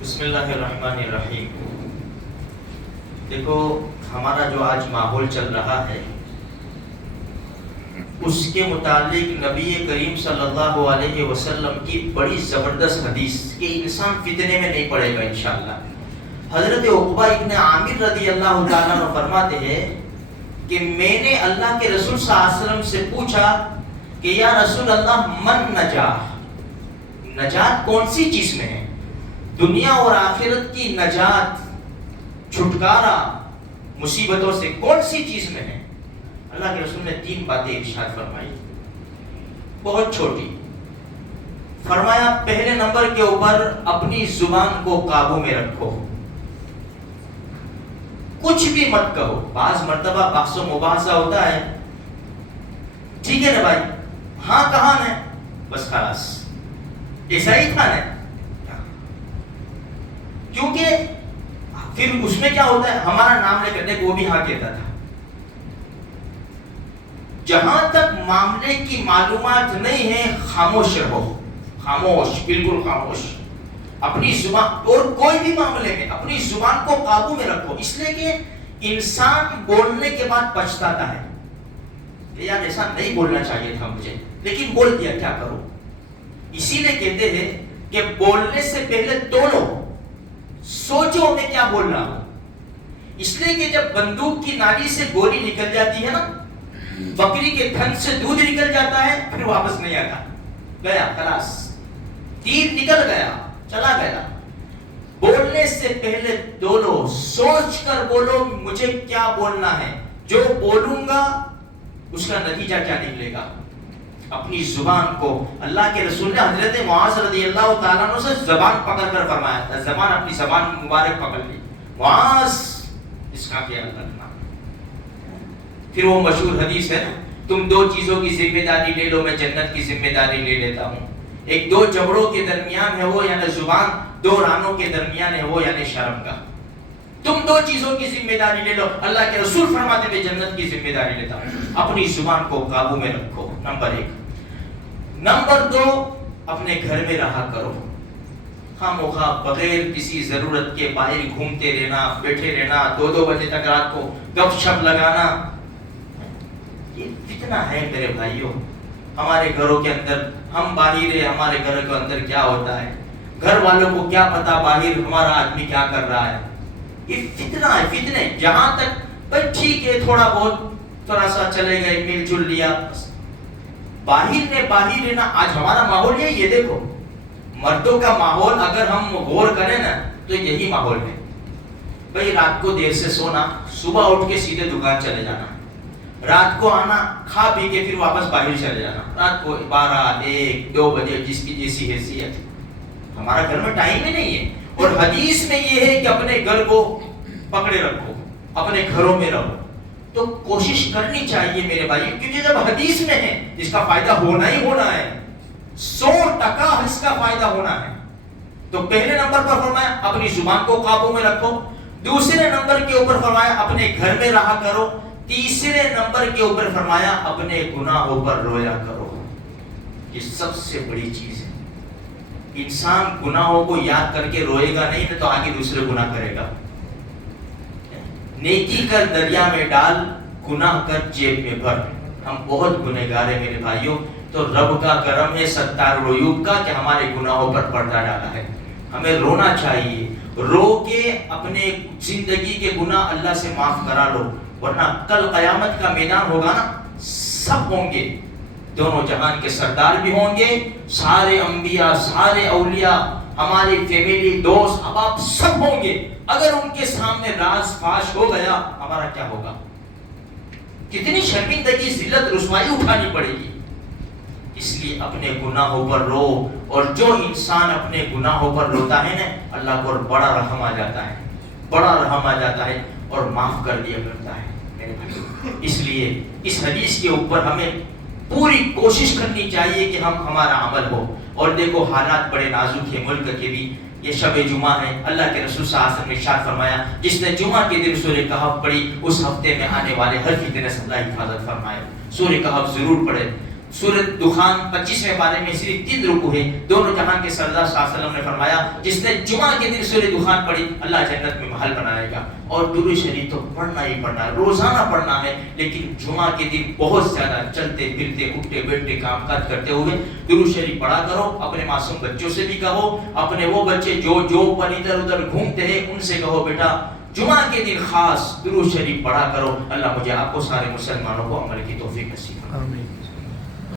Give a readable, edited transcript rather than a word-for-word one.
بسم اللہ الرحمن الرحیم۔ دیکھو ہمارا جو آج ماحول چل رہا ہے اس کے متعلق نبی کریم صلی اللہ علیہ وسلم کی بڑی زبردست حدیث کہ انسان فتنے میں نہیں پڑے گا انشاءاللہ۔ حضرت عقبہ ابن عامر رضی اللہ تعالیٰ عنہ فرماتے ہیں کہ میں نے اللہ کے رسول صلی اللہ علیہ وسلم سے پوچھا کہ یا رسول اللہ من نجات کون سی چیز میں ہے؟ دنیا اور آخرت کی نجات، چھٹکارا مصیبتوں سے کون سی چیز میں ہے؟ اللہ کے رسول نے 3 باتیں ارشاد فرمائی، بہت چھوٹی۔ فرمایا پہلے نمبر کے اوپر اپنی زبان کو قابو میں رکھو، کچھ بھی مت کہو۔ بعض مرتبہ بحث و مباحثہ ہوتا ہے، ٹھیک ہے نا بھائی، ہاں کہاں ہے، بس خلاص ایسا ہی تھا نا، کیونکہ پھر اس میں کیا ہوتا ہے، ہمارا نام لے کرنے کو وہ بھی ہاں کہتا تھا۔ جہاں تک معاملے کی معلومات نہیں ہے خاموش رہو، خاموش، بالکل خاموش۔ اپنی زبان اور کوئی بھی معاملے میں اپنی زبان کو قابو میں رکھو، اس لیے کہ انسان بولنے کے بعد پچھتاتا ہے کہ یار ایسا نہیں بولنا چاہیے تھا مجھے، لیکن بول دیا، کیا کرو۔ اسی لیے کہتے ہیں کہ بولنے سے پہلے تولو، سوچو میں کیا بول رہا ہوں۔ اس لیے کہ جب بندوق کی نالی سے گولی نکل جاتی ہے نا، بکری کے تھن سے دودھ نکل جاتا ہے، پھر واپس نہیں آتا، گیا خلاص، تیر نکل گیا، چلا گیا۔ بولنے سے پہلے تولو، سوچ کر بولو مجھے کیا بولنا ہے، جو بولوں گا اس کا نتیجہ کیا نکلے گا۔ اپنی زبان کو، اللہ کے رسول نے حضرت معاذ رضی اللہ تعالیٰ عنہ سے زبان پکڑ کر فرمایا تھا، زبان، اپنی زبان مبارک پکڑ لی، معاذ اس کا خیال رکھنا۔ پھر وہ مشہور حدیث ہے نا، تم 2 چیزوں کی ذمہ داری لے لو، میں جنت کی ذمہ داری لے لیتا ہوں۔ ایک 2 جبڑوں کے درمیان ہے وہ یعنی زبان، 2 رانوں کے درمیان ہے وہ یعنی شرم کا۔ تم 2 چیزوں کی ذمہ داری لے لو، اللہ کے رسول فرماتے میں جنت کی ذمہ داری لیتا ہوں۔ اپنی زبان کو قابو میں رکھو، نمبر 1۔ نمبر 2، اپنے گھر میں رہا کرو، خواہ بغیر کسی ضرورت کے باہر گھومتے رہنا، بیٹھے رہنا، 2 بجے تک رات کو گپ شپ لگانا، یہ فتنہ ہے میرے بھائیوں۔ ہمارے گھروں کے اندر ہم باہر ہے، ہمارے گھر کے اندر کیا ہوتا ہے، گھر والوں کو کیا پتا باہر ہمارا آدمی کیا کر رہا ہے۔ یہ فتنہ ہے، فتنے۔ جہاں تک بھائی ٹھیک ہے، تھوڑا بہت تھوڑا سا چلے گئے، مل جل لیا، باہر رہنا۔ آج ہمارا ماحول یہ دیکھو، مردوں کا ماحول اگر ہم غور کریں نا تو یہی ماحول ہے۔ بھائی رات کو دیر سے سونا، صبح اٹھ کے سیدھے دکان چلے جانا، رات کو آنا، کھا پی کے پھر واپس باہر چلے جانا، رات کو 12، 1، 2 بجے جس کی جیسی حیثیت۔ ہمارا گھر میں ٹائم ہی نہیں ہے۔ اور حدیث میں یہ ہے کہ اپنے گھر کو پکڑے رکھو، اپنے گھروں میں رہو۔ تو کوشش کرنی چاہیے میرے بھائی، کیونکہ جب حدیث میں ہے اس کا فائدہ ہونا ہی ہونا ہے، 100% اس کا فائدہ ہونا ہے۔ تو پہلے نمبر پر فرمایا اپنی زبان کو قابو میں رکھو، دوسرے نمبر کے اوپر فرمایا اپنے گھر میں رہا کرو، تیسرے نمبر کے اوپر فرمایا اپنے گناہوں پر رویا کرو۔ یہ سب سے بڑی چیز ہے۔ انسان گناہوں کو یاد کر کے روئے گا نہیں تو آگے دوسرے گناہ کرے گا۔ نیکی کر دریا میں ڈال، گناہ کر جیب میں بھر۔ ہم بہت گنہگار ہیں میرے بھائیوں، تو رب کا کرم ہے ستار العیوب کا کہ ہمارے گناہوں پر پردہ ڈالا ہے۔ ہمیں رونا چاہیے، رو کے اپنے زندگی کے گناہ اللہ سے معاف کرا لو، ورنہ کل قیامت کا میدان ہوگا نا، سب ہوں گے، دونوں جہان کے سردار بھی ہوں گے، سارے انبیاء، سارے اولیاء، ہماری فیملی، دوست، احباب سب ہوں گے۔ اگر ان کے سامنے راز فاش ہو گیا، ہمارا کیا ہوگا؟ کتنی شرمندگی، ذلت، رسوائی اٹھانی پڑے گی۔ اس لیے اپنے گناہوں پر رو، اور جو انسان اپنے گناہوں پر روتا ہے نا، اللہ کو بڑا رحم آ جاتا ہے، بڑا رحم آ جاتا ہے اور معاف کر دیا کرتا ہے میرے بھائی۔ اس لیے اس حدیث کے اوپر ہمیں پوری کوشش کرنی چاہیے کہ ہمارا عمل ہو۔ اور دیکھو حالات بڑے نازک ہیں ملک کے بھی، یہ شب جمعہ ہے، اللہ کے رسول صلی اللہ علیہ وسلم نے ارشاد فرمایا جس نے جمعہ کے دن سورہ کہف پڑھی اس ہفتے میں آنے والے ہر فتنے سے اللہ حفاظت فرمائے۔ سورہ کہف ضرور پڑھے، سورۃ دخان 25ویں پارے میں صرف 3 رکوع ہے. دونوں جہان کے سردار صلی اللہ علیہ وسلم نے فرمایا جس نے جمعہ کے دن سورۃ دخان پڑھی اللہ جنت میں محل بنائے گا. اور درود شریف تو پڑھنا ہی پڑھنا ہے, روزانہ پڑھنا ہے, لیکن جمعہ کے دن بہت زیادہ چلتے پھرتے اٹھتے بیٹھتے کام کاج کرتے ہوئے درود شریف پڑھا کرو. اپنے معصوم بچوں سے بھی کہو, اپنے وہ بچے جو پر ادھر ادھر گھومتے ہیں ان سے کہو بیٹا جمعہ کے دن خاص درود شریف پڑھا کرو. اللہ مجھے آپ کو سارے مسلمانوں کو عمل کی توفیق نصیب فرمائے. آمین.